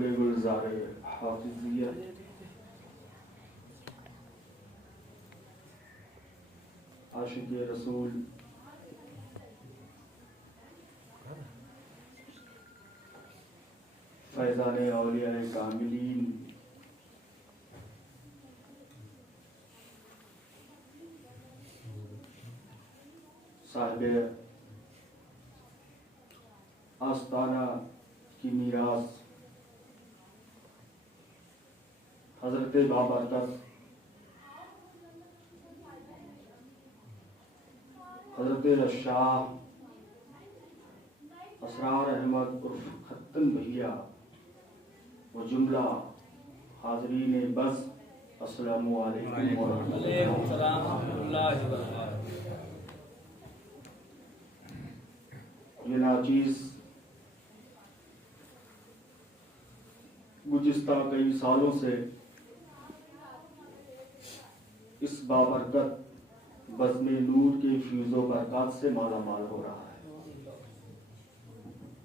گل گلزار حافظیہ عاشق رسول فیضان اولیاء کاملین صاحب آستانہ کی میراث حضرت بابرکت حضرت شاہ اسرار احمد عرف ختن بھیا و جملہ حاضرین بس السلام علیکم ورحمۃ اللہ وبرکاتہ۔ یہ ناچیز گزشتہ کئی سالوں سے اس بابرکت بزم نور کے فیوز و برکات سے مالا مال ہو رہا ہے۔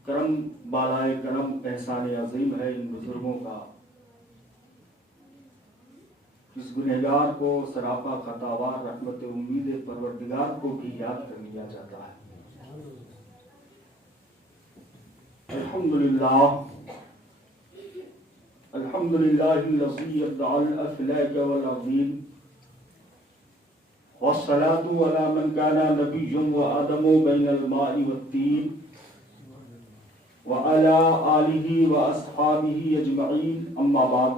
کرم بالائے کرم احسان عظیم ہے ان بزرگوں کا، اس گنہگار کو سراپا خطاوار رحمت امید پروردگار کو بھی یاد کر لیا جاتا ہے۔ الحمدللہ الذی ابدع الافلاک والارضین والصلاة على من كان نبي وآدم بين الماء والطين وعلى آله وأصحابه أجمعين، أما بعد،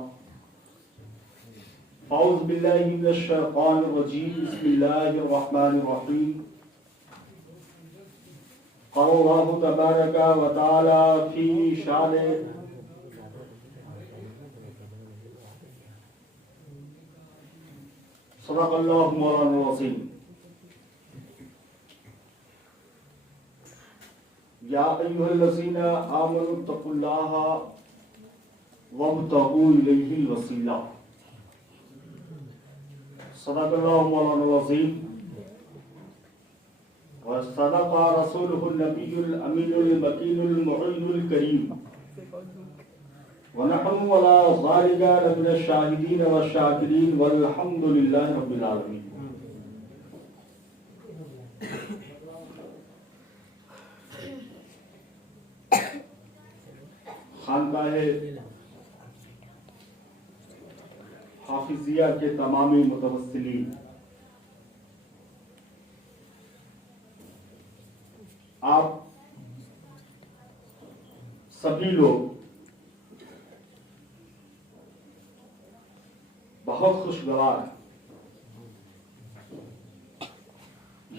أعوذ بالله من الشيطان الرجيم، بسم الله الرحمن الرحيم۔ قال الله تبارك وتعالى في شأن صدق اللہ مولانا العظیم۔ یا ایھا الذین آمنوا اتقوا اللہ وابتغوا الیہ الوسیلہ، صدق اللہ مولانا العظیم وصدق رسولہ النبی الامین المکین المعین الکریم، ونحن ولا ذلك لمن الشاهدين والشاكرين والحمد لله رب العالمين۔ خانقاہ حافظیہ کے تمامی متوسلین، آپ سبھی لوگ بہت خوشگوار ہیں۔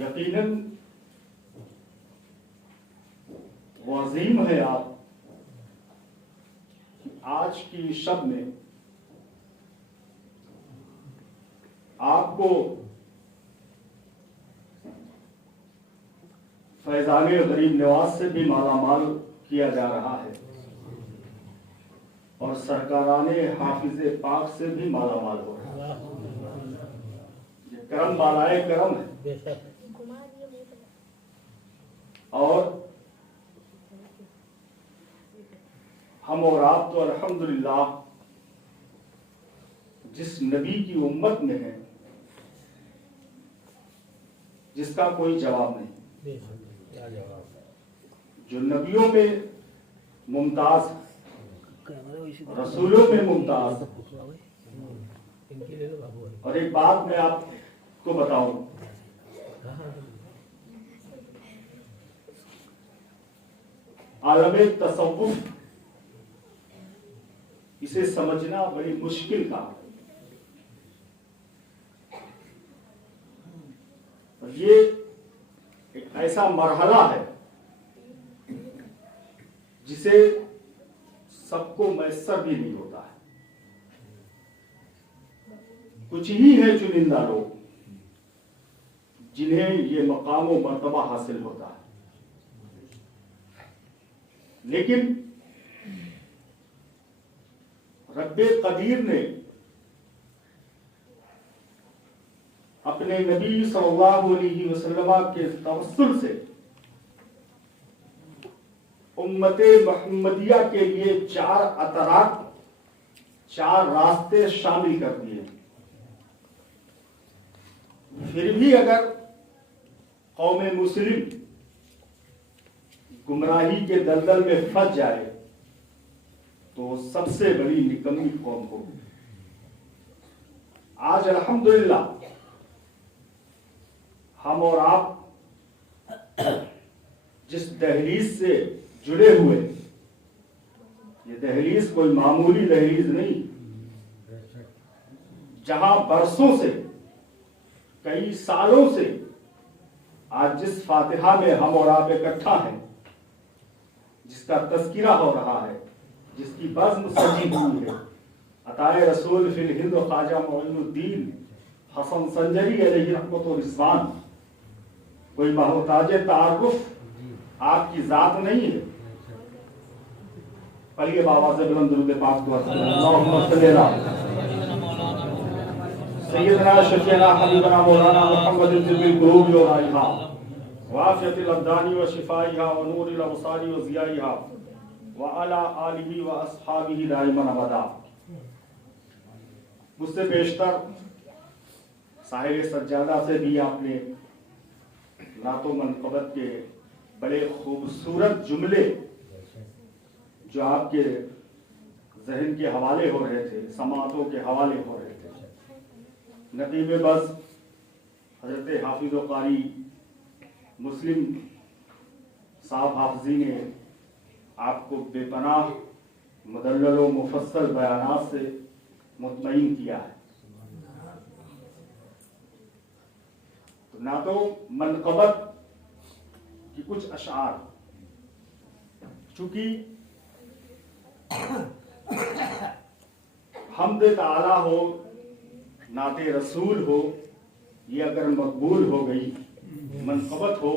یقیناً وہ عظیم ہے آپ کہ آج کی شب میں آپ کو فیضان غریب نواز سے بھی مالا مال کیا جا رہا ہے اور سرکاران حافظ پاک سے بھی مالا مال ہو رہا ہے۔ یہ کرم بالائے کرم ہے، اور ہم اور آپ تو الحمدللہ جس نبی کی امت میں ہیں جس کا کوئی جواب نہیں، جو نبیوں میں ممتاز ہے، رسولوں میں ممتاز۔ اور ایک بات میں آپ کو بتاؤں، عالم تصوف اسے سمجھنا بڑی مشکل کام ہے، اور یہ ایک ایسا مرحلہ ہے جسے سب کو میسر بھی نہیں ہوتا ہے۔ کچھ ہی ہیں چنندہ لوگ جنہیں یہ مقام و مرتبہ حاصل ہوتا ہے، لیکن رب قدیر نے اپنے نبی صلی اللہ علیہ وسلم کے توسل سے امت محمدیہ کے لیے 4 اطراف 4 راستے شامل کر دیے. پھر بھی اگر قوم مسلم گمراہی کے دلدل میں پھنس جائے تو سب سے بڑی نکمی قوم ہوگی. آج الحمدللہ ہم اور آپ جس دہلیز سے جڑے ہوئے، یہ دہلیز کوئی معمولی دہلیز نہیں، جہاں برسوں سے، کئی سالوں سے آج جس فاتحہ میں ہم اور آپ اکٹھا ہیں، جس کا تذکرہ ہو رہا ہے، جس کی بزم سجی ہوئی ہے، عطائے رسول فی الہند و خواجہ معین الدین حسن سنجری علیہ رحمت و رضوان، کوئی محتاج تعارف آپ کی ذات نہیں ہے. پڑھیے بابا سے بلند درود پاک تو اللہم صلی علی سیدنا شفیعنا حبیبنا مولانا محمد طب القلوب و رائحہ وعافیت الابدان و شفائیہ و نور الابصار و ضیائیہ وعلی آلہ و اصحابہ دائما ابدا. مجھ سے بیشتر صاحب سجادہ سے بھی آپ نے نعت و منقبت کے بڑے خوبصورت جملے جو آپ کے ذہن کے حوالے ہو رہے تھے، سماعتوں کے حوالے ہو رہے تھے. نقیب بز حضرت حافظ و قاری مسلم صاحب حافظی نے آپ کو بے پناہ مدلل و مفصل بیانات سے مطمئن کیا ہے. تو نہ تو منقبت کی کچھ اشعار، چونکہ حمد تعالی ہو، نعت رسول ہو، یہ اگر مقبول ہو گئی، منقبت ہو،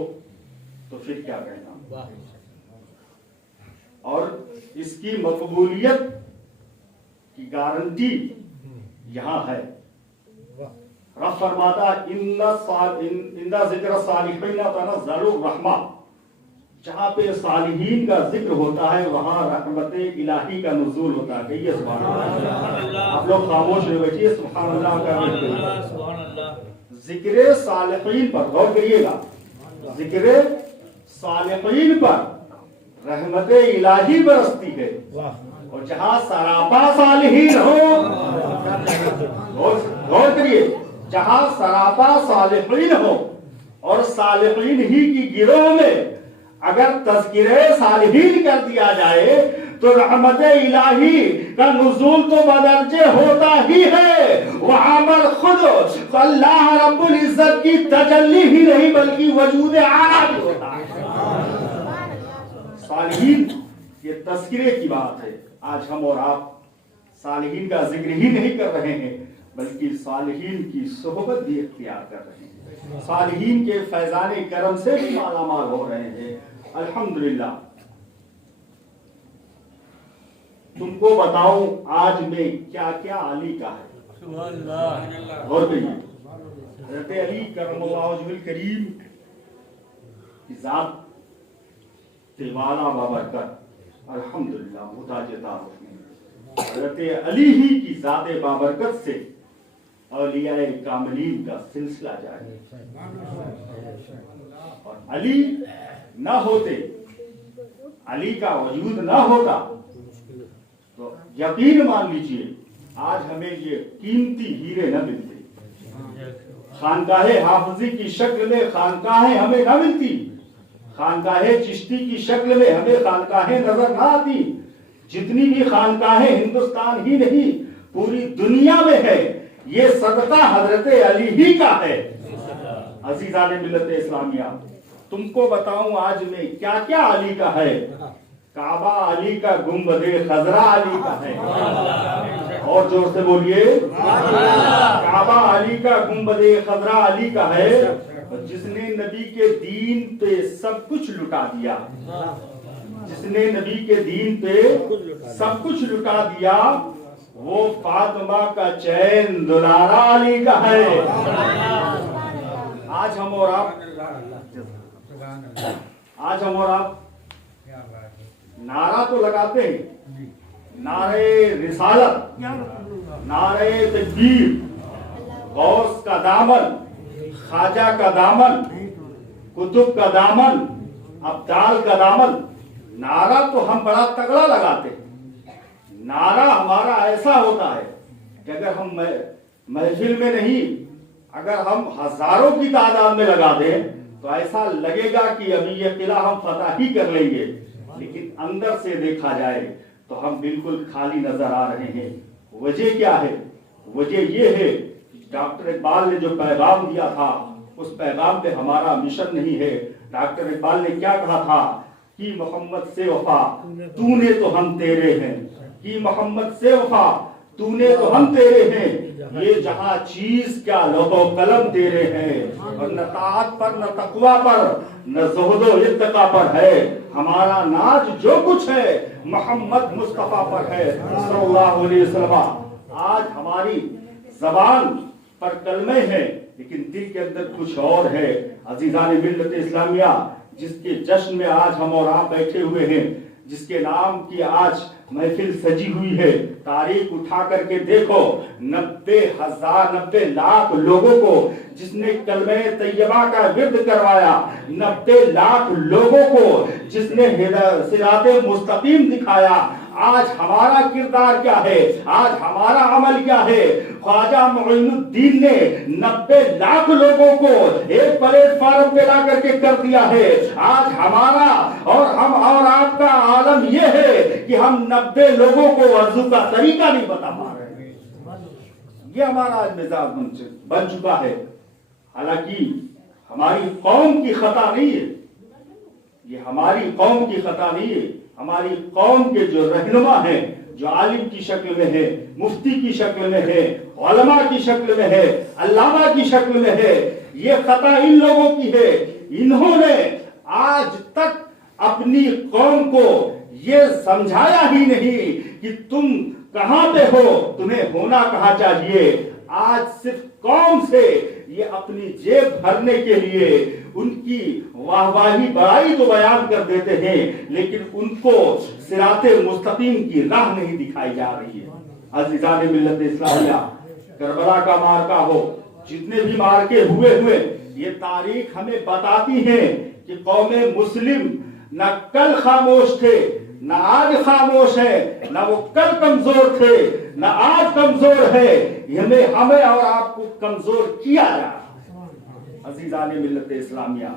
تو پھر کیا کہنا. اور اس کی مقبولیت کی گارنٹی یہاں ہے. رب فرماتا ان ذکر صالحین تنزل الرحمہ، جہاں پہ صالحین کا ذکر ہوتا ہے وہاں رحمت الہی کا نزول ہوتا ہے. کہیے سبحان اللہ. آپ لوگ خاموش ہو بیٹھیے، سبحان اللہ کا ذکر صالحین پر غور کریے گا. ذکر صالحین پر رحمت الہی برستی ہے، اور جہاں سراپا صالحین ہو، غور کریے، جہاں سراپا صالحین ہو اور صالحین ہی کی گروہ میں اگر تذکرہ صالحین کر دیا جائے تو رحمت الہی کا نزول تو بدرجے ہوتا ہی ہے. وہاں پر خود اللہ رب العزت کی تجلی ہی نہیں بلکہ وجود اعلیٰ بھی ہوتا ہے. صالحین یہ تذکرے کی بات ہے. آج ہم اور آپ صالحین کا ذکر ہی نہیں کر رہے ہیں بلکہ صالحین کی صحبت بھی اختیار کر رہے ہیں، صالحین کے فیضان کرم سے بھی مالا مال ہو رہے ہیں. الحمدللہ. تم کو بتاؤں آج میں کیا کیا علی کا ہے. غور کریے، حضرت علی کرم اللہ وجہہ الکریم کی ذات تیوالا بابرکت، الحمدللہ محتاج تعارف میں حضرت علی ہی کی ذات بابرکت سے اولیاء کاملین کا سلسلہ جاری. اور علی نہ ہوتے، علی کا وجود نہ ہوتا تو یقین مان لیجئے آج ہمیں یہ قیمتی ہیرے نہ ملتے. خانقاہ حافظی کی شکل میں خانقاہیں ہمیں نہ ملتی، خانقاہ چشتی کی شکل میں ہمیں خانقاہیں نظر نہ آتی. جتنی بھی خانقاہیں ہندوستان ہی نہیں پوری دنیا میں ہے، یہ صدقہ حضرت علی ہی کا ہے. عزیزان ملت اسلامیہ، تم کو بتاؤں آج میں کیا کیا علی کا ہے. کعبہ علی کا، گنبد خضرا علی کا ہے. اور زور سے بولیے، کعبہ علی کا، گنبد خضرا علی کا ہے. جس نے نبی کے دین پہ سب کچھ لٹا دیا، جس نے نبی کے دین پہ سب کچھ لٹا دیا، وہ فاطمہ کا چین دلارا علی کا ہے. آج ہم اور آپ नारा तो लगाते हैं, नारे रिसालत, नारे तकबीर, गौस का दामन, ख्वाजा का दामन, कुतुब का दामन, अब्दाल का दामन, नारा तो हम बड़ा तगड़ा लगाते हैं। नारा हमारा ऐसा होता है कि अगर हम महफिल में नहीं, अगर हम हजारों की तादाद में लगा दें तो ऐसा लगेगा कि अभी ये किला हम फतह ही कर लेंगे, लेकिन अंदर से देखा जाए तो हम बिल्कुल खाली नजर आ रहे हैं। वजह क्या है? वजह ये है कि डॉक्टर इकबाल ने जो पैगाम दिया था उस पैगाम पे हमारा मिशन नहीं है। डॉक्टर इकबाल ने क्या कहा था कि मोहम्मद से वफा तूने तो हम तेरे हैं, कि मोहम्मद से वफा तूने तो हम तेरे हैं, ये जहां चीज क्या लोहो कलम तेरे हैं, और न ताअत पर न तकवा पर न ज़ुहदो इत्तका पर है, हमारा नाज जो कुछ है मोहम्मद मुस्तफा पर है सल्लल्लाहु अलैहि वसल्लम। आज हमारी जबान पर कलमे है लेकिन दिल के अंदर कुछ और है। अजीजान मिल्लत इस्लामिया, जिसके जश्न में आज हम और आप बैठे हुए हैं, जिसके नाम की आज महफिल सजी हुई है, तारीख उठा करके देखो, 90 लाख लोगों को जिसने कलमे तैयबा का विर्द करवाया, 90 लाख लोगों को जिसने सिराते मुस्तकीम दिखाया, आज हमारा किरदार क्या है, आज हमारा अमल क्या है? ख्वाजा मुइनुद्दीन ने 90 लाख लोगों को एक प्लेटफार्म पे ला करके कर दिया है। आज हमारा और हम और आपका आलम यह है कि हम 90 लोगों को वजू का तरीका नहीं बता पा रहे हैं। ये हमारा आज मिजाज बन चुका है। हालांकि हमारी कौम की खता नहीं है, ये हमारी कौम की खता नहीं है। हमारी कौम के जो रहनुमा हैं, जो आलिम की शक्ल में है, मुफ्ती की शक्ल में है, उलमा की शक्ल में है, अल्लामा की शक्ल में है, ये खता इन लोगों की है। इन्होंने आज तक अपनी कौम को ये समझाया ही नहीं कि तुम कहां पे हो, तुम्हें होना कहां चाहिए। आज सिर्फ कौम से ये अपनी जेब भरने के लिए उनकी वाहवाही बड़ाई तो बयान कर देते हैं, लेकिन उनको सिराते मुस्तकीम की राह नहीं दिखाई जा रही है। अज़ीज़ान मिल्लत इस्लामिया, करबला का मार्का हो, जितने भी मार्के हुए, ये तारीख हमें बताती है कि कौमे मुस्लिम न कल खामोश थे, न आज खामोश है, न वो कल कमजोर थे, न आज कमजोर है। हमें और आपको कमजोर किया जा रहा। अज़ीज़ान मिल्लत इस्लामिया,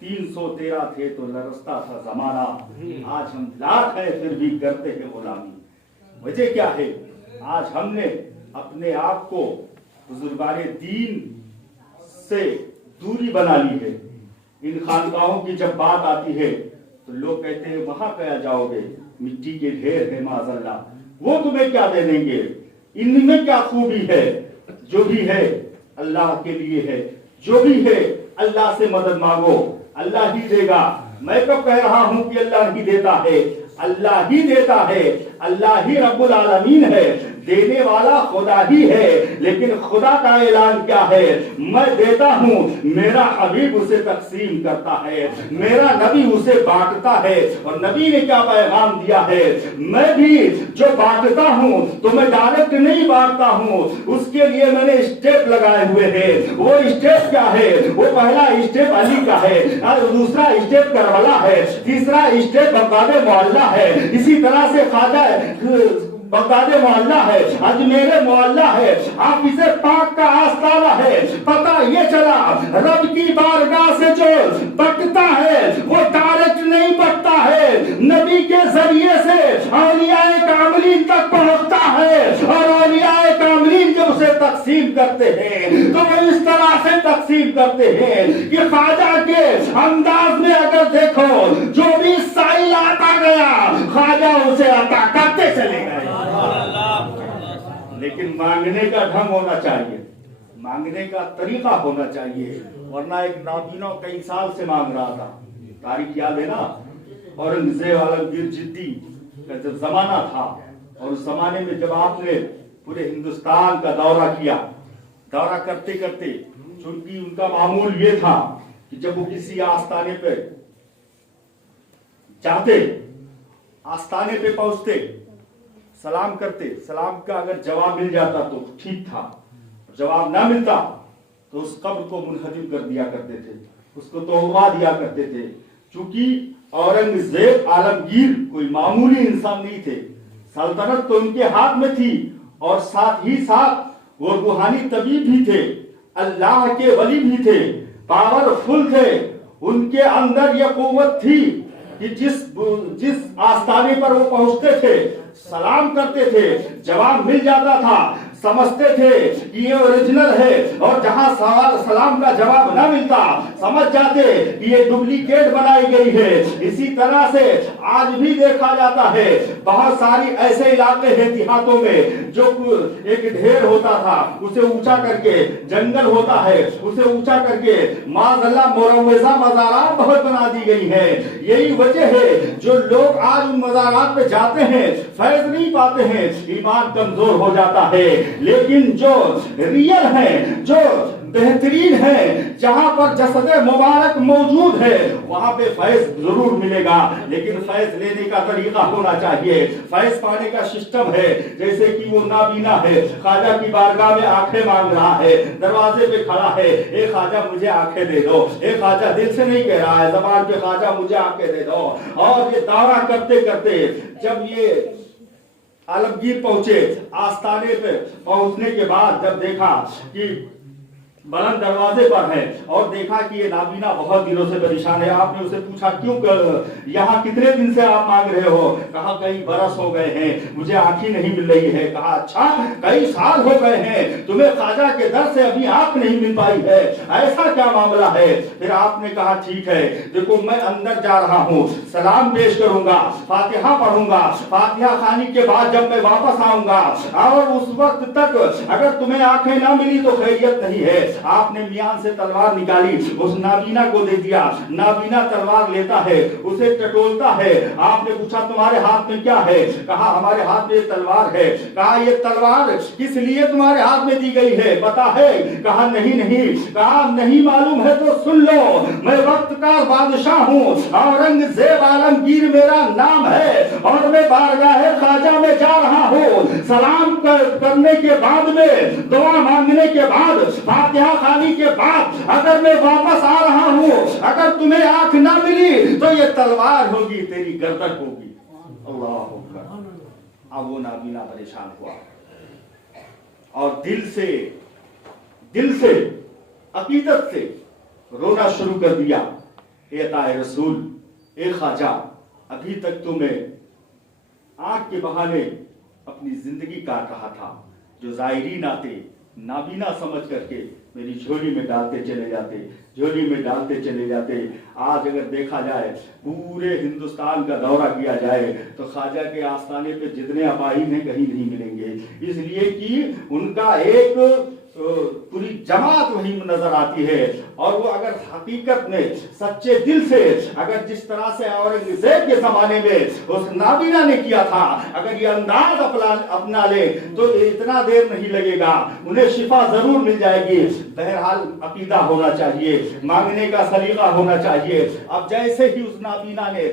313 थे तो लरसता था जमाना, आज हम लाख हैं फिर भी करते हैं गुलामी। वजह क्या है? आज हमने अपने आप को बुजुर्गाने दीन से दूरी बना ली है। इन खानकाहों की जब बात आती है तो लोग कहते हैं वहां क्या जाओगे, मिट्टी के ढेर है माज़अल्लाह, वो तुम्हें क्या दे देंगे, इनमें क्या खूबी है। जो भी है अल्लाह के लिए है, जो भी है अल्लाह से मदद मांगो, अल्लाह ही देगा। मैं कब कह रहा हूं कि अल्लाह ही देता है? अल्लाह ही देता है, अल्लाह ही रब्बुल आलमीन है, देने वाला खुदा ही है। लेकिन खुदा का ऐलान क्या है? मैं देता हूं, मेरा हबीब उसे तकसीम करता है, मेरा नबी उसे बांटता है। और नबी ने क्या पैगाम दिया है? मैं भी जो बांटता हूं तो मैं डायरेक्ट नहीं बांटता हूं, उसके लिए मैंने स्टेप लगाए हुए हैं। वो स्टेप क्या है? वो पहला स्टेप अली का है, दूसरा स्टेप करबला है, तीसरा स्टेप बगदाद मोहल्ला है, इसी तरह से ख्वाजा बगदाद मोहल्ला है, अजमेर मोहल्ला है, हाफिज़ पाक का आस्ताना है। पता ये चला रब की बारगाह से जो बकता है वो डायरेक्ट नहीं बकता है, नबी के जरिए से औलियाए कामिलीन तक पहुंचता है। और औलियाए कामिलीन जब उसे तकसीम करते हैं तो वो इस तरह से तकसीम करते हैं कि ख्वाजा के अंदाज में अगर देखो, जो भी साइल आता गया ख्वाजा उसे अता करते चले गए। लेकिन मांगने का ढंग होना चाहिए, मांगने का तरीका होना चाहिए। वरना एक नाबीना कई साल से मांग रहा था, तारीख याद है ना, औरंगजेब आलमगीर जिद्दी का जब जमाना था, और उस जमाने में जब आपने पूरे हिंदुस्तान का दौरा किया, दौरा करते करते चूंकि उनका मामूल ये था कि जब वो किसी आस्थाने पे जाते आस्थाने पे पहुंचते, सलाम करते, सलाम का अगर जवाब मिल जाता तो ठीक था, जवाब ना मिलता तो उस कब्र को मुनहदिम कर दिया करते थे, उसको तोड़वा दिया करते थे। चूंकि औरंगजेब आलमगीर कोई मामूली इंसान नहीं थे, सल्तनत तो उनके हाथ में थी और साथ ही साथ वो रूहानी तबीब भी थे, अल्लाह के वली भी थे, पावरफुल थे। उनके अंदर यह कुव्वत थी कि जिस आस्थाने पर वो पहुंचते थे, सलाम करते थे, जवाब मिल जाता था, समझते थे कि ये ओरिजिनल है, और जहां सलाम का जवाब ना मिलता समझ जाते कि ये डुप्लीकेट बनाई गई है। इसी तरह से आज भी देखा जाता है, बहुत सारी ऐसे इलाके हैं देहातों में जो एक ढेर होता था उसे ऊंचा करके, जंगल होता है उसे ऊंचा करके माज़अल्लाह मुरव्वज़ा मज़ारात बहुत बना दी गई है। यही वजह है जो लोग आज उन मज़ारात पे जाते हैं फैज़ नहीं पाते हैं, ईमान कमजोर हो जाता है। लेकिन जो रियल है, जो बेहतरीन है, जहां पर जसद मुबारक मौजूद है, वहां पे फैज जरूर मिलेगा। लेकिन फैज लेने का तरीका होना चाहिए। फैज पाने का सिस्टम है, जैसे कि वो नाबीना है, ख्वाजा की बारगाह में आंखें मांग रहा है, दरवाजे पे खड़ा है, ए ख्वाजा मुझे आंखें दे दो। ए ख्वाजा दिल से नहीं कह रहा है, ज़बान पे ख्वाजा मुझे आंखें दे दो। और ये दावा करते करते जब ये आलमगीर पहुंचे, आस्थाने पे पहुंचने के बाद जब देखा कि बुलंद दरवाजे पर है और देखा कि ये नाबीना बहुत दिनों से परेशान है, आपने उसे पूछा क्यों, यहाँ कितने दिन से आप मांग रहे हो? कहा कई बरस हो गए हैं, मुझे आंखें नहीं मिल रही है। कहा अच्छा, कई साल हो गए हैं, तुम्हें ख्वाजा के दर से अभी आंख नहीं मिल पाई है, ऐसा क्या मामला है? फिर आपने कहा ठीक है, देखो मैं अंदर जा रहा हूँ, सलाम पेश करूंगा, फातिहा पढ़ूंगा, फातिहा खानी के बाद जब मैं वापस आऊंगा और उस वक्त तक अगर तुम्हें आंखें ना मिली तो खैरियत नहीं है। आपने मियान से तलवार निकाली, उस नाबीना को दे दिया। नाबीना तलवार लेता है, उसे टटोलता है। आपने पूछा तुम्हारे हाथ में क्या है? कहा हमारे हाथ में तलवार है। कहा ये तलवार किस लिए तुम्हारे हाथ में दी गई है, पता है? कहा नहीं नहीं। कहा नहीं मालूम है तो सुन लो, मैं वक्त का बादशाह हूँ, औरंगजेब आलमगीर मेरा नाम है और मैं बारगाह ख्वाजा में जा रहा हूँ। सलाम करने के बाद में, दुआ मांगने के बाद, फातिहा खानी के बाद अगर मैं वापस आ रहा हूँ, अगर तुम्हें आंख ना मिली तो ये तलवार होगी, तेरी गर्दन होगी। अल्लाह अकबर। अब वो नाबीना परेशान हुआ और दिल से अकीदत से रोना शुरू कर दिया। ए ताए रसूल, ए ख्वाजा, अभी तक तो मैं आंख के बहाने अपनी जिंदगी काट रहा था, जो ज़ायरीन आते नाबीना समझ करके मेरी झोली में डालते चले जाते, झोली में डालते चले जाते। आज अगर देखा जाए, पूरे हिंदुस्तान का दौरा किया जाए तो ख्वाजा के आस्थाने पे जितने अपाहिज हैं कहीं नहीं मिलेंगे, इसलिए कि उनका एक पूरी जमात वहीं नजर आती है। और वो अगर हकीकत में सच्चे दिल से, अगर जिस तरह से औरंगजेब के जमाने में उस नाबीना ने किया था, अगर ये अंदाज अपना ले तो इतना देर नहीं लगेगा, उन्हें शिफा जरूर मिल जाएगी। बहरहाल अकीदा होना चाहिए, मांगने का सलीका होना चाहिए। अब जैसे ही उस नाबीना ने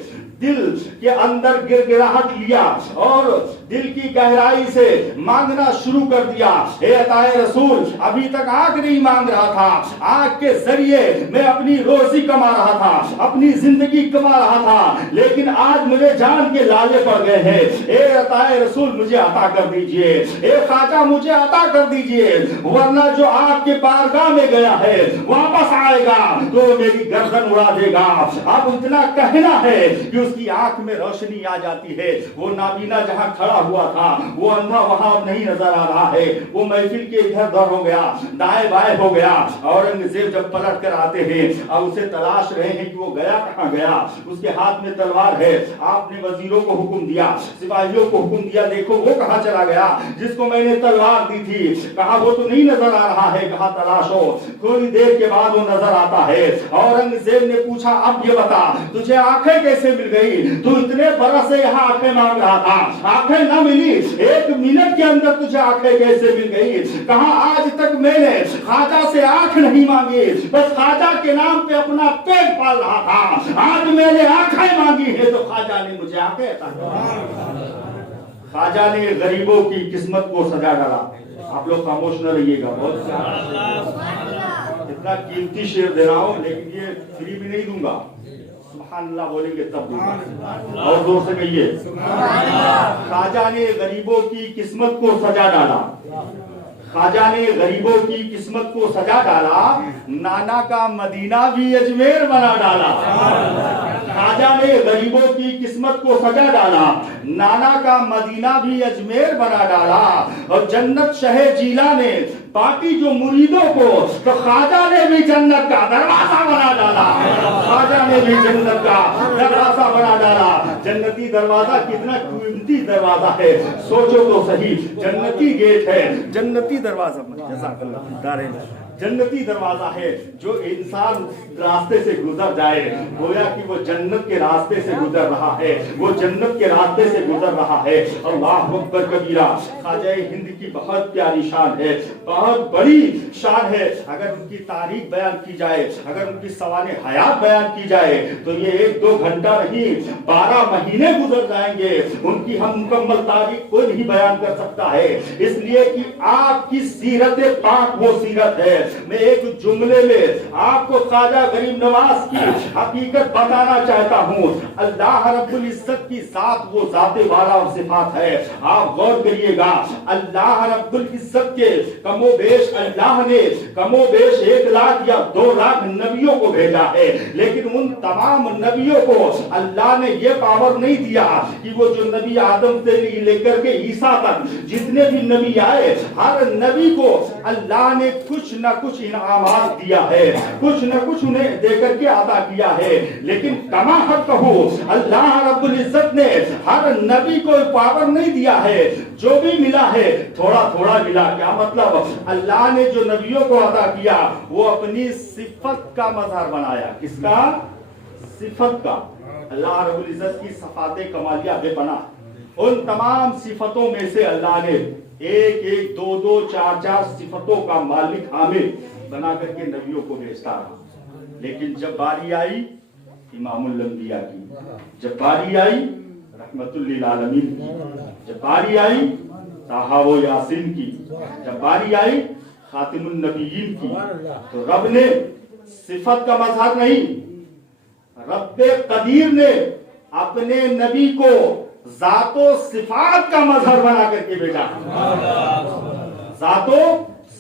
दिल के अंदर गिड़गिड़ाहट लिया और दिल की गहराई से मांगना शुरू कर दिया, हे अताए रसूल, अभी तक आंख नहीं मांग रहा था, आंख के जरिए मैं अपनी रोजी कमा रहा था, अपनी जिंदगी कमा रहा था, लेकिन आज मुझे जान के लाले पड़ गए हैं। ए अताए रसूल, मुझे अता कर दीजिए, ए ख्वाजा मुझे अता कर दीजिए, वरना जो आपके बारगाह में गया है वापस आएगा तो मेरी गर्दन उड़ा देगा। अब इतना कहना है कि उसकी आंख में रोशनी आ जाती है। वो नाबीना जहां खड़ा हुआ था वो अंधा वहां नहीं नजर आ रहा है, वो महफिल के इधर उधर हो गया, दाएं बाएं हो गया। औरंगजेब जब पलट कर आते हैं अब उसे तलाश रहे हैं कि वो गया कहां गया। उसके हाथ में तलवार है। आपने वजीरों को हुक्म दिया, सिपाहियों को हुक्म दिया, देखो वो कहां चला गया जिसको मैंने तलवार दी थी। कहा वो तो नहीं नजर आ रहा है, कहा तलाशो। थोड़ी देर के बाद वो नजर नजर आता है। औरंगजेब ने पूछा, अब ये बता तुझे आंखें कैसे मिल गई, तू इतने बरस से यहाँ आंखें मांग रहा था, आंखें न मिली, 1 मिनट के अंदर तुझे आंखें कैसे मिल गई? कहा आज तक मैंने ख्वाजा से आंख नहीं मांगी, बस ख्वाजा के नाम पे अपना पेट पाल रहा था, आज मैंने आंखें मांगी है तो ख्वाजा ने मुझे आंखें अता की। ख्वाजा ने गरीबों की किस्मत को सजा डाला। आप लोग खामोश न रहिएगा, बहुत इतना कीमती शेर दे रहा हूं, लेकिन ये फ्री भी नहीं दूंगा। सुभान अल्लाह बोलेंगे तब दूंगा, और जोर से कहिए। ख्वाजा ने गरीबों की किस्मत को सजा डाला, ख्वाजा ने गरीबों की किस्मत को सजा डाला, नाना का मदीना भी अजमेर बना डाला। ख्वाजा ने गरीबों की किस्मत को सजा डाला, नाना का मदीना भी अजमेर बना डाला। और जन्नत शहे जीला ने बाकी जो मुरीदों को, तो ख्वाजा ने भी जन्नत का दरवाजा बना डाला, ख्वाजा ने भी जन्नत का दरवाजा बना डाला। जन्नती दरवाजा कितना कीमती दरवाजा है, सोचो तो सही। जन्नती गेट है, जन्नती दरवाजा, जन्नती दरवाजा है, जो इंसान रास्ते से गुजर जाए गोया कि वो जन्नत के रास्ते से गुजर रहा है, वो जन्नत के रास्ते से गुजर रहा है। अल्लाह अकबर कबीरा। ख्वाजा हिंद की बहुत प्यारी शान है, बहुत बड़ी शान है। अगर उनकी तारीख बयान की जाए, अगर उनकी सवाने हयात बयान की जाए, तो ये 1-2 घंटा नहीं 12 महीने गुजर जाएंगे। उनकी हम मुकम्मल तारीख कोई नहीं बयान कर सकता है, इसलिए कि आपकी सीरत पाक वो सीरत है। मैं एक जुमले में आपको ख्वाजा गरीब नवाज की हकीकत बताना चाहता हूँ। अल्लाह रब्बुल इज्जत की जात वो जाते वाला और सिफात है। आप गौर करिएगा, अल्लाह रब्बुल इज्जत के कमोबेश अल्लाह ने कमोबेश 1 लाख या 2 लाख नबियों को भेजा है, लेकिन उन तमाम नबियों को अल्लाह ने ये पावर नहीं दिया कि वो जो नबी आदम से लेकर के ईसा तक जितने भी नबी आए, हर नबी को अल्लाह ने कुछ न कुछ इनामात दिया है, कुछ न कुछ उन्हें देकर के अता किया है। लेकिन कमा हक कहो, अल्लाह रब्बुल इज्जत ने हर नबी को पावर नहीं दिया है, जो भी मिला है थोड़ा थोड़ा मिला। क्या मतलब? अल्लाह ने जो नबियों को अता किया वो अपनी सिफत का मजहर बनाया। किसका? सिफत का। अल्लाह रब्बुल इज्जत की सफाते कमालिया बेपनाह। उन तमाम सिफतों में से अल्लाह ने 1-1, 2-2, 4-4 सिफतों का मालिक हामिल बना करके नबियों को भेजता रहा। लेकिन जब बारी आई इमामुल अंबिया की, जब बारी आई रहमतुल लिल आलमीन की, जब बारी आई ताहा व यासीन की, जब बारी आई खातिमुन नबिय्यीन की, तो रब ने सिफत का मजहर नहीं, रब्बे कदीर ने अपने नबी को जातो सिफात का मजहर बना करके भेजा, जातो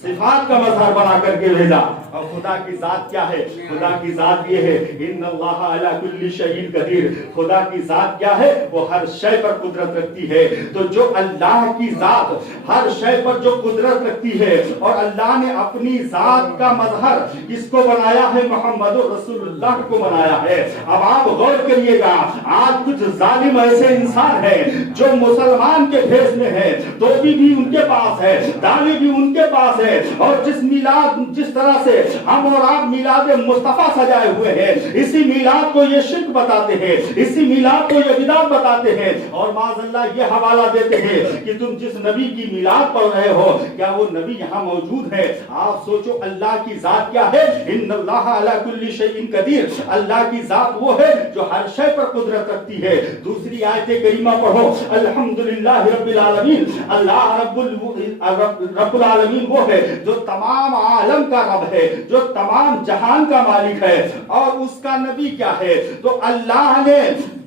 सिफात का मजहर बना करके भेजा। और खुदा की जात क्या है? खुदा की जात ये है, इन्नल्लाह अला कुल्ली शैइन कदीर। खुदा की जात क्या है? वो हर शय पर कुदरत रखती है। तो जो अल्लाह की जात हर शय पर जो कुदरत रखती है, और अल्लाह ने अपनी जात का मजहर किसको बनाया है? मोहम्मदुर रसूलुल्लाह को बनाया है। अब आप गौर करिएगा, आज कुछ जालिम ऐसे इंसान हैं जो मुसलमान के भेष में है, टोपी भी उनके पास है, दाढ़ी भी उनके पास है, और जिस तरह से हम और आप मिलाद मुस्तफा सजाए हुए हैं, इसी मिलाद को ये शिर्क बताते हैं, इसी मिलाद को ये बिदअत बताते हैं, और माज़अल्लाह ये हवाला देते हैं कि तुम जिस नबी की मिलाद पढ़ रहे हो, क्या वो नबी यहाँ मौजूद है? आप सोचो अल्लाह की जात क्या है? इन्नल्लाह अला कुल्ली शैइन कदीर। अल्लाह की जात वो है जो हर शय पर कुदरत रखती है। दूसरी आयत करीमा पढ़ो, अल्हम्दुलिल्लाह रब्बिल आलमीन। अल्लाह रब्बुल आलमीन वो है जो तमाम आलम का रब है, जो तमाम जहान का मालिक है। और उसका नबी क्या है? तो अल्लाह ने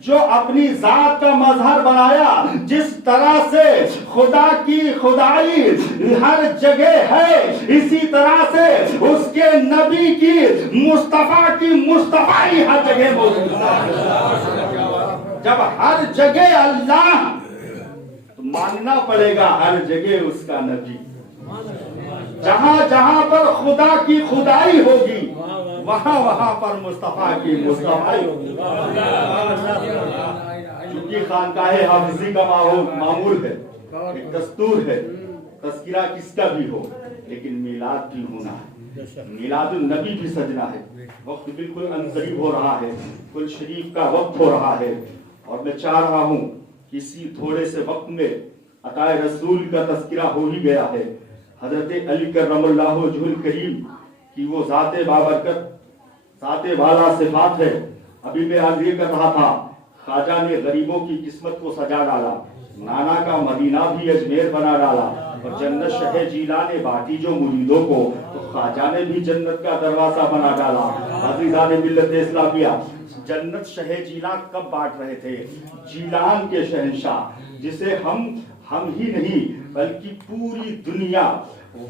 जो अपनी जात का मजहर बनाया, जिस तरह से खुदा की खुदाई हर जगह है, इसी तरह से उसके नबी की मुस्तफाई हर जगह मौजूद है। जब हर जगह अल्लाह, तो मानना पड़ेगा हर जगह उसका नबी। जहां जहां पर खुदा की खुदाई होगी, वहां वहां पर मुस्तफा की मुस्तफाई होगी। क्योंकि खानकाहे हाफिजी का मामूल है, एक दस्तूर है, तज़किरा किसका भी हो, लेकिन मिलाद भी होना है। میلاد النبی بھی سجنا ہے. وقت بالکل عنقریب ہو رہا ہے, کل شریف کا وقت ہو رہا ہے, اور میں چاہ رہا ہوں کہ اسی تھوڑے سے وقت میں عطائے رسول کا تذکرہ ہو ہی گیا ہے. حضرت علی کرم اللہ وجہ الکریم کی وہ ذات بابرکت, ذات والا صفات ہے. ابھی میں آج یہ کر رہا تھا, خواجہ نے غریبوں کی قسمت کو سجا ڈالا, نانا کا مدینہ بھی اجمیر بنا ڈالا, اور جنت شہ جیلا نے بانٹی جو مریدوں کو, تو خواجہ نے بھی جنت کا دروازہ بنا ڈالا. عزیزان ملت اسلامیہ, جنت شہ جیلا کب بانٹ رہے تھے؟ جیلان کے شہنشاہ, جسے ہم ہی نہیں بلکہ پوری دنیا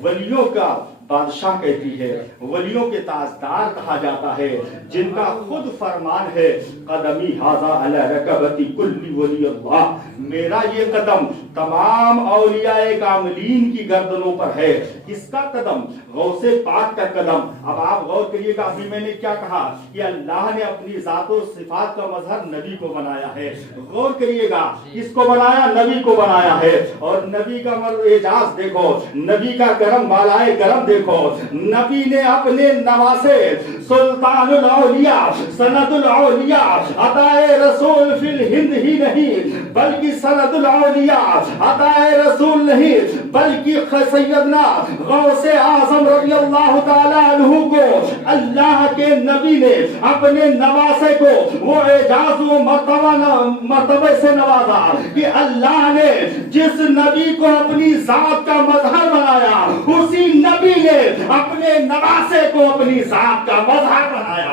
ولیوں کا بادشاہ کہتی ہے, ولیوں کے تاجدار کہا جاتا ہے, جن کا خود فرمان ہے قدمی ھذا علی رکبتی کل ولی اللہ, میرا یہ قدم تمام اولیاء کاملین کی گردنوں پر ہے. کس کا قدم؟ غوث پاک کا قدم. اب آپ غور کریے گا, ابھی میں نے کیا کہا کہ اللہ نے اپنی ذات و صفات کا مظہر نبی کو بنایا ہے. غور کریے گا, کس کو بنایا؟ نبی کو بنایا ہے. اور نبی کا اعجاز دیکھو, نبی کا کرم بالائے کرم دیکھو. نبی نے اپنے نواسے سلطان الاولیاء, سند الاولیاء, عطائے رسول فی الہند ہی نہیں بلکہ سند الاولیاء, عطائے رسول نہیں بلکہ سیدنا غوث اعظم رضی اللہ تعالی عنہ کو اللہ کے نبی نے اپنے نواسے کو وہ اعجاز و مرتبے سے نوازا کہ اللہ نے جس نبی کو اپنی ذات کا مظہر بنایا, اسی نبی نے اپنے نواسے کو اپنی ذات کا مظہر بنایا.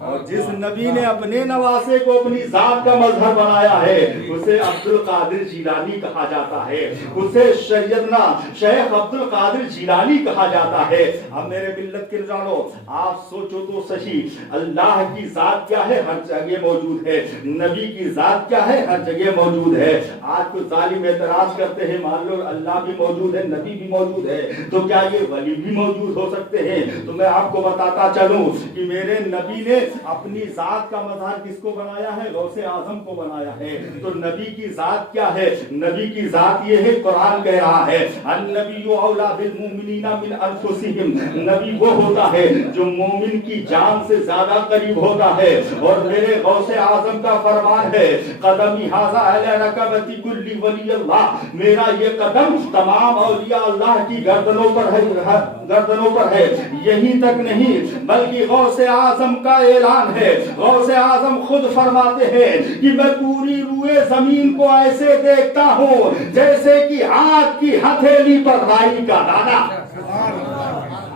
اور جس نبی نے اپنے نواسے کو اپنی ذات کا مظہر بنایا ہے, اسے عبد القادر جیلانی کہا جاتا ہے, اسے سیدنا شیخ عبد القادر جیلانی کہا جاتا ہے. اب میرے ملت کے جانو, آپ سوچو تو صحیح, اللہ کی ذات کیا ہے؟ ہر جگہ موجود ہے. نبی کی ذات کیا ہے؟ ہر جگہ موجود ہے. آج کچھ ظالم اعتراض کرتے ہیں, مان لو اللہ بھی موجود ہے, نبی بھی موجود ہے, تو کیا یہ ولی بھی موجود ہو سکتے ہیں؟ تو میں آپ کو بتاتا چلوں کہ میرے نبی نے اپنی ذات کا مظہر کس کو بنایا ہے؟ غوث اعظم کو بنایا ہے. تو نبی کی ذات کیا ہے؟ نبی کی ذات یہ ہے, قرآن کہہ رہا ہے النبی اولی بالمؤمنین من انفسہم, نبی وہ ہوتا ہے جو مومن کی جان سے زیادہ قریب ہوتا ہے. اور میرے غوث اعظم کا فرمان ہے قدمی ھذا علی رکبتی کل ولی اللہ, میرا یہ قدم تمام اولیاء اللہ کی گردنوں پر ہے. یہی تک نہیں بلکہ غوث اعظم کا اعلان ہے, غوث اعظم خود فرماتے ہیں کہ میں پوری روئے زمین کو ایسے دیکھتا ہوں جیسے کہ ہاتھ کی ہتھیلی پر رائی کا دانا.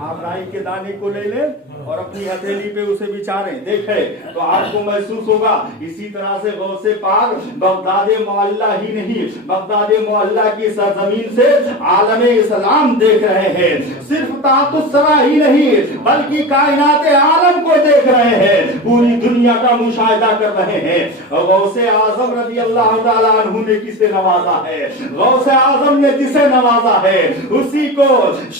آپ رائی کے دانے کو لے لیں اور اپنی ہتھیلی پہ اسے بچاریں, دیکھیں تو آپ کو محسوس ہوگا. اسی طرح سے غوث پاک بغداد معلّہ ہی نہیں, بغداد معلّہ کی سرزمین سے عالم اسلام دیکھ رہے ہیں. صرف تحت الثری ہی نہیں بلکہ کائنات عالم کو دیکھ رہے ہیں, پوری دنیا کا مشاہدہ کر رہے ہیں. غوث اعظم رضی اللہ تعالیٰ عنہ نے کسے نوازا ہے؟ غوث اعظم نے جسے نوازا ہے اسی کو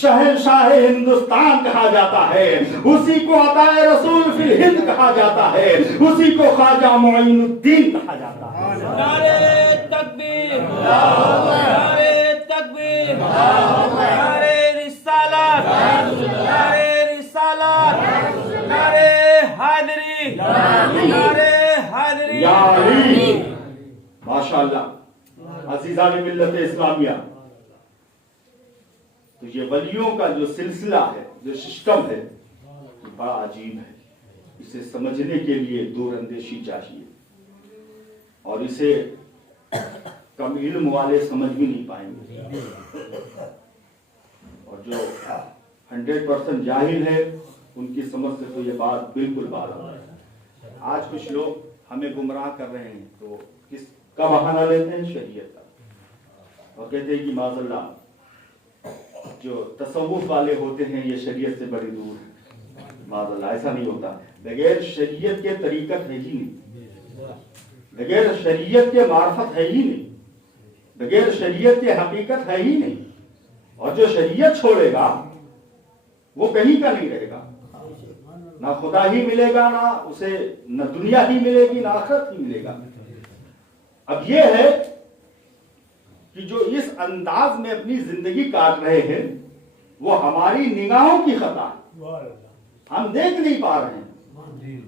شہنشاہ ہندوستان کہا جاتا ہے, اسی کو عطائے رسول فی الہند کہا جاتا ہے, اسی کو خواجہ معین الدین کہا جاتا ہے. نعرہ تکبیر, نعرہ تکبیر, نعرہ رسالت, نعرہ رسالت, نعرہ حیدری, نعرہ حیدری. یا علی, ماشاءاللہ. عزیزان ملت اسلامیہ, تو یہ ولیوں کا جو سلسلہ ہے, جو سسٹم ہے, بڑا عجیب ہے. اسے سمجھنے کے لیے دور اندیشی چاہیے, اور اسے کم علم والے سمجھ بھی نہیں پائیں گے, اور جو 100% جاہل ہے ان کی سمجھ سے تو یہ بات بالکل بالا ہے. آج کچھ لوگ ہمیں گمراہ کر رہے ہیں, تو کس کا بہانہ لیتے ہیں؟ شریعت کا, اور کہتے ہیں کہ معاذ اللہ جو تصوف والے ہوتے ہیں یہ شریعت سے بڑی دور ہے. معاذ اللہ, ایسا نہیں ہوتا. بغیر شریعت کے طریقت ہے ہی نہیں, بغیر شریعت کے معرفت ہے ہی نہیں, بغیر شریعت کے حقیقت ہے ہی نہیں. اور جو شریعت چھوڑے گا وہ کہیں کا نہیں رہے گا, نہ خدا ہی ملے گا, نہ اسے نہ دنیا ہی ملے گی, نہ آخرت ہی ملے گا. اب یہ ہے کہ جو اس انداز میں اپنی زندگی کاٹ رہے ہیں وہ ہماری نگاہوں کی خطا ہے، ہم دیکھ نہیں پا رہے ہیں۔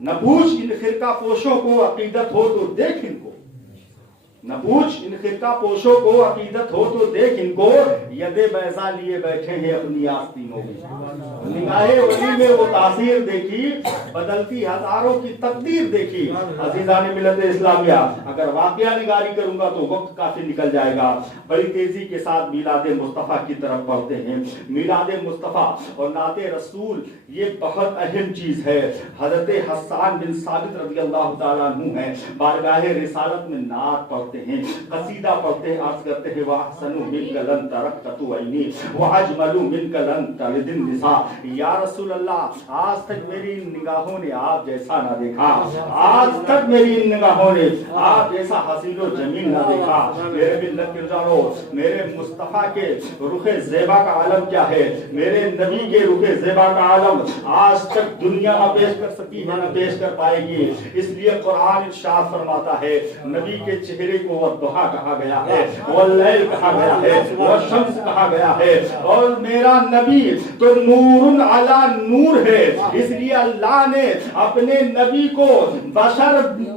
نہ پوچھ ان خرقہ پوشوں کو عقیدت ہو تو دیکھ ان کو، نہ پوچھ ان خرقہ پوشوں کو عقیدت ہو تو دیکھ ان کو، ید بیضا لیے بیٹھے ہیں اپنی آستینوں میں۔ نگاہ ولی میں وہ تاثیر دیکھی، بدلتی ہزاروں کی تقدیر دیکھی۔ عزیزان ملت اسلامیہ، اگر واقعہ نگاری کروں گا تو وقت کافی نکل جائے گا۔ بڑی تیزی کے ساتھ میلاد مصطفیٰ کی طرف بڑھتے ہیں۔ میلاد مصطفیٰ اور نعت رسول یہ بہت اہم چیز ہے۔ حضرت حسان بن ثابت رضی اللہ تعالیٰ عنہ ہیں، بارگاہ رسالت میں نعت پڑھتے ہیں، قصیدہ پڑھتے ہیں، عرض کرتے ہیں وَأَحْسَنُ مِنْكَ لَمْ تَرَقَّتُ عَيْنِي وَأَجْمَلُ مِنْكَ لَمْ تَلِدِ النِّسَاءُ۔ یا رسول اللہ، آج تک میری نگاہوں نے آپ جیسا نہ دیکھا، آج تک میری نگاہوں نے آپ جیسا حسین و جمیل نہ دیکھا۔ میرے ملت کے جانو، میرے مصطفیٰ کے رخ زیبا کا عالم کیا ہے، میرے نبی کے رخ زیبا کا عالم آج تک دنیا نہ پیش کر سکی ہے، نہ پیش کر پائے گی۔ اس لیے قرآن ارشاد فرماتا ہے، نبی کے چہرے کو والضحیٰ کہا گیا ہے، واللیل کہا گیا ہے، والشمس کہا گیا ہے، اور میرا نبی تو نور علی نور ہے۔ اس لیے اللہ نے اپنے نبی کو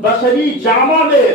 بشری جامہ میں